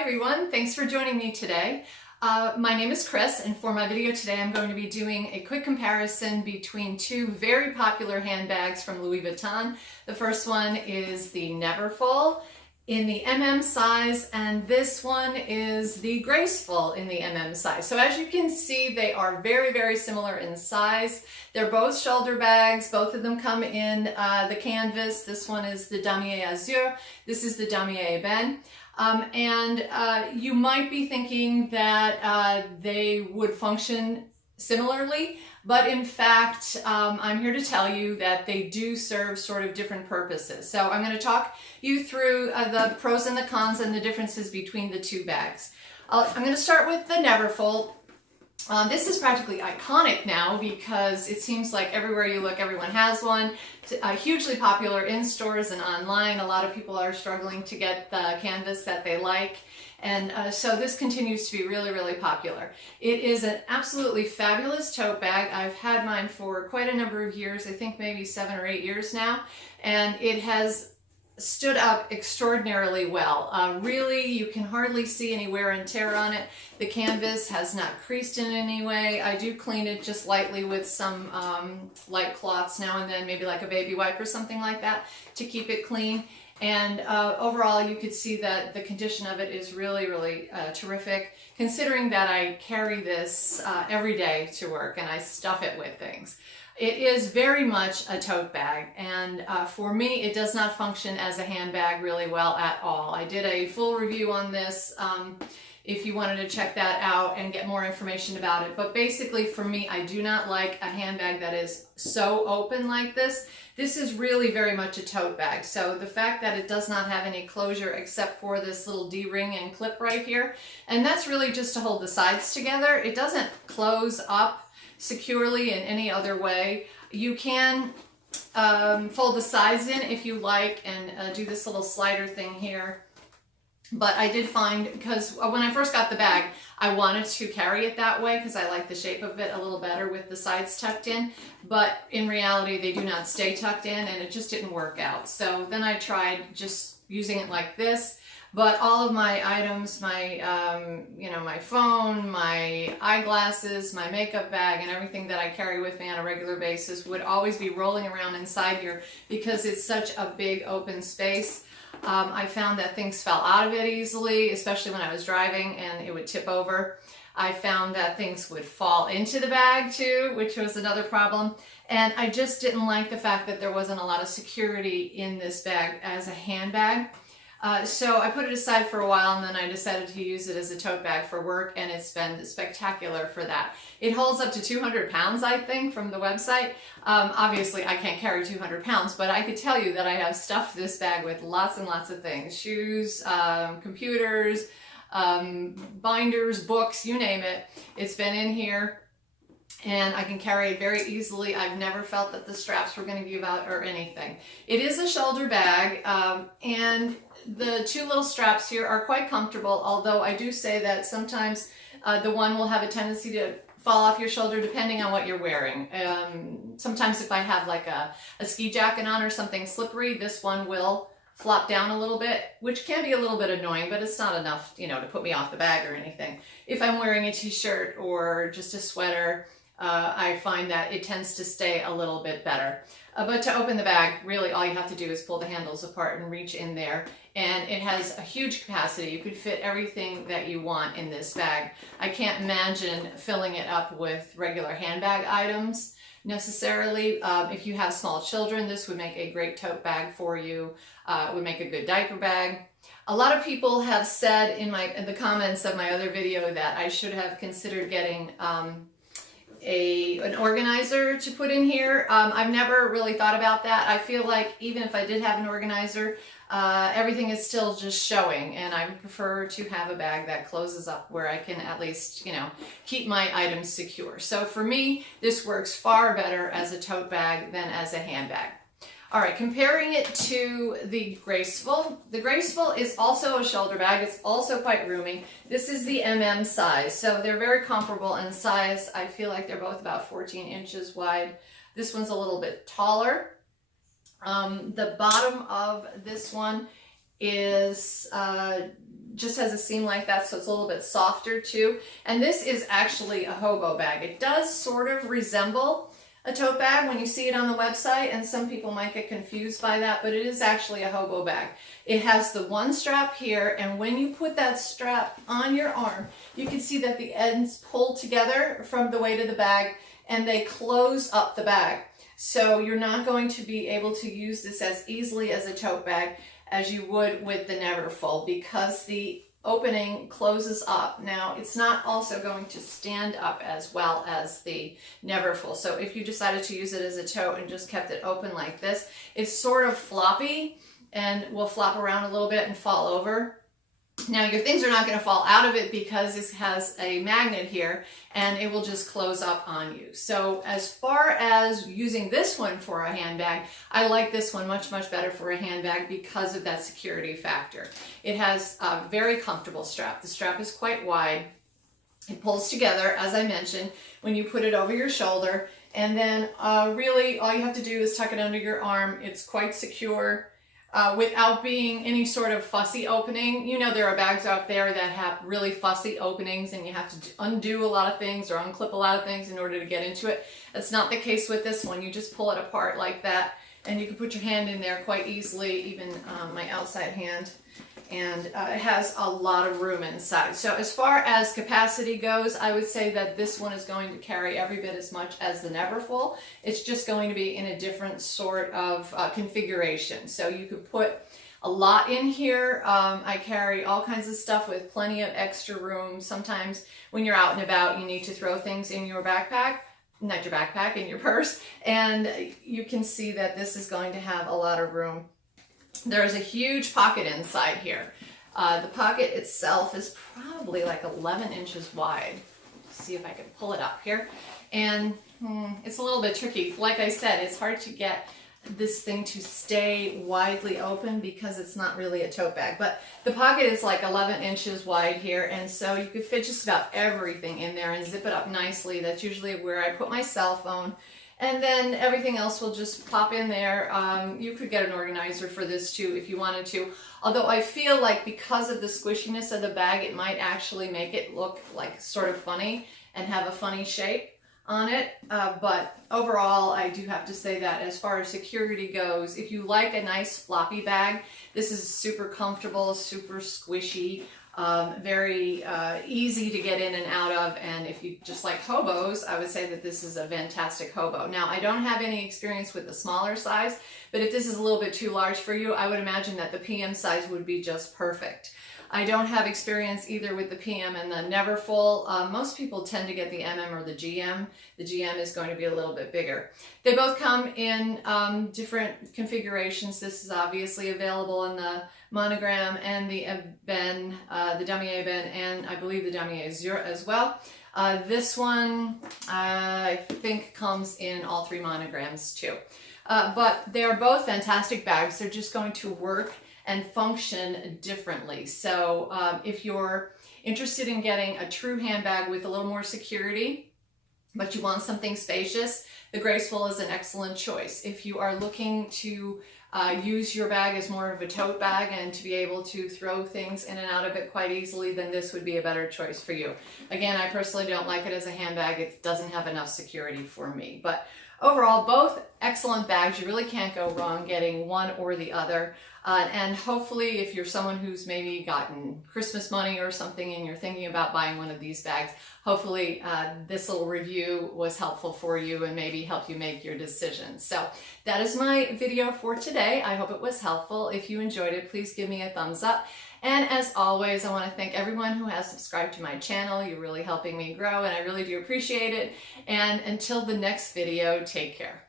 Hi everyone, thanks for joining me today. My name is Chris, and for my video today I'm going to be doing a quick comparison between two very popular handbags from Louis Vuitton. The first one is the Neverfull in the MM size, and this one is the Graceful in the MM size. So as you can see, they are very, very similar in size. They're both shoulder bags. Both of them come in the canvas. This one is the Damier Azur. This is the Damier Ebene. You might be thinking that they would function similarly, but in fact, I'm here to tell you that they do serve sort of different purposes. So I'm going to talk you through the pros and the cons and the differences between the two bags. I'm going to start with the Neverfull. This is practically iconic now because it seems like everywhere you look, everyone has one. It's hugely popular in stores and online. A lot of people are struggling to get the canvas that they like. And so this continues to be really, really popular. It is an absolutely fabulous tote bag. I've had mine for quite a number of years, I think maybe 7 or 8 years now, and it has stood up extraordinarily well. Really, you can hardly see any wear and tear on it. The canvas has not creased in any way. I do clean it just lightly with some light cloths now and then, maybe like a baby wipe or something like that to keep it clean. And overall, you could see that the condition of it is really, really terrific, considering that I carry this every day to work and I stuff it with things. It is very much a tote bag, and for me, it does not function as a handbag really well at all. I did a full review on this if you wanted to check that out and get more information about it. But basically, for me, I do not like a handbag that is so open like this. This is really very much a tote bag. So the fact that it does not have any closure except for this little D-ring and clip right here, and that's really just to hold the sides together. It doesn't close up securely in any other way. You can fold the sides in if you like and do this little slider thing here. But I did find, because when I first got the bag, I wanted to carry it that way because I like the shape of it a little better with the sides tucked in. But in reality, they do not stay tucked in, and it just didn't work out. So then I tried just using it like this. But all of my items, my my phone, my eyeglasses, my makeup bag, and everything that I carry with me on a regular basis would always be rolling around inside here because it's such a big open space. I found that things fell out of it easily, especially when I was driving and it would tip over. I found that things would fall into the bag too, which was another problem. And I just didn't like the fact that there wasn't a lot of security in this bag as a handbag. So I put it aside for a while, and then I decided to use it as a tote bag for work, and it's been spectacular for that. It holds up to 200 pounds, I think, from the website. Obviously, I can't carry 200 pounds, but I could tell you that I have stuffed this bag with lots and lots of things. Shoes, computers, binders, books, you name it. It's been in here, and I can carry it very easily. I've never felt that the straps were going to give out or anything. It is a shoulder bag, and the two little straps here are quite comfortable, although I do say that sometimes the one will have a tendency to fall off your shoulder depending on what you're wearing. Sometimes if I have like a ski jacket on or something slippery, this one will flop down a little bit, which can be a little bit annoying, but it's not enough, to put me off the bag or anything. If I'm wearing a t-shirt or just a sweater, I find that it tends to stay a little bit better. But to open the bag, really all you have to do is pull the handles apart and reach in there. And it has a huge capacity. You could fit everything that you want in this bag. I can't imagine filling it up with regular handbag items necessarily. If you have small children, this would make a great tote bag for you. It would make a good diaper bag. A lot of people have said in the comments of my other video that I should have considered getting an organizer to put in here. I've never really thought about that. I feel like even if I did have an organizer, everything is still just showing, and I would prefer to have a bag that closes up where I can at least, keep my items secure. So for me, this works far better as a tote bag than as a handbag. All right, comparing it to the Graceful. The Graceful is also a shoulder bag. It's also quite roomy. This is the MM size, so they're very comparable in size. I feel like they're both about 14 inches wide. This one's a little bit taller. The bottom of this one is just has a seam like that, so it's a little bit softer too. And this is actually a hobo bag. It does sort of resemble a tote bag when you see it on the website, and some people might get confused by that, but it is actually a hobo bag. It has the one strap here, and when you put that strap on your arm, you can see that the ends pull together from the weight of the bag, and they close up the bag. So you're not going to be able to use this as easily as a tote bag as you would with the Neverfull, because the opening closes up. Now, it's not also going to stand up as well as the Neverfull. So if you decided to use it as a tote and just kept it open like this, it's sort of floppy and will flop around a little bit and fall over. Now, your things are not going to fall out of it because this has a magnet here, and it will just close up on you. So as far as using this one for a handbag, I like this one much better for a handbag because of that security factor. It has a very comfortable strap. The strap is quite wide. It pulls together, as I mentioned, when you put it over your shoulder, and then really all you have to do is tuck it under your arm. It's quite secure. Without being any sort of fussy opening. You know, there are bags out there that have really fussy openings and you have to undo a lot of things or unclip a lot of things in order to get into it. That's not the case with this one. You just pull it apart like that, and you can put your hand in there quite easily, even my outside hand. And it has a lot of room inside. So as far as capacity goes, I would say that this one is going to carry every bit as much as the Neverfull. It's just going to be in a different sort of configuration. So you could put a lot in here. I carry all kinds of stuff with plenty of extra room. Sometimes when you're out and about, you need to throw things in your backpack. Not your backpack, in your purse. And you can see that this is going to have a lot of room. There is a huge pocket inside here. The pocket itself is probably like 11 inches wide. Let's see if I can pull it up here. And it's a little bit tricky. Like I said, it's hard to get this thing to stay widely open because it's not really a tote bag. But the pocket is like 11 inches wide here, and so you could fit just about everything in there and zip it up nicely. That's usually where I put my cell phone. And then everything else will just pop in there. You could get an organizer for this too if you wanted to. Although I feel like because of the squishiness of the bag, it might actually make it look like sort of funny and have a funny shape on it. But overall, I do have to say that as far as security goes, if you like a nice floppy bag, this is super comfortable, super squishy. Very easy to get in and out of, and if you just like hobos, I would say that this is a fantastic hobo. Now, I don't have any experience with the smaller size, but if this is a little bit too large for you, I would imagine that the PM size would be just perfect. I don't have experience either with the PM and the Neverfull. Most people tend to get the MM or the GM. The GM is going to be a little bit bigger. They both come in different configurations. This is obviously available in the monogram and the eben, the damier eben, and I believe the damier azur as well. This one, I think, comes in all three monograms too. But they are both fantastic bags. They're just going to work and function differently. So if you're interested in getting a true handbag with a little more security, but you want something spacious, the Graceful is an excellent choice. If you are looking to use your bag as more of a tote bag and to be able to throw things in and out of it quite easily, then this would be a better choice for you. Again, I personally don't like it as a handbag. It doesn't have enough security for me. But overall, both excellent bags. You really can't go wrong getting one or the other. And hopefully, if you're someone who's maybe gotten Christmas money or something and you're thinking about buying one of these bags, hopefully this little review was helpful for you and maybe help you make your decision. So that is my video for today. I hope it was helpful. If you enjoyed it, please give me a thumbs up. And as always, I want to thank everyone who has subscribed to my channel. You're really helping me grow, and I really do appreciate it. And until the next video, take care.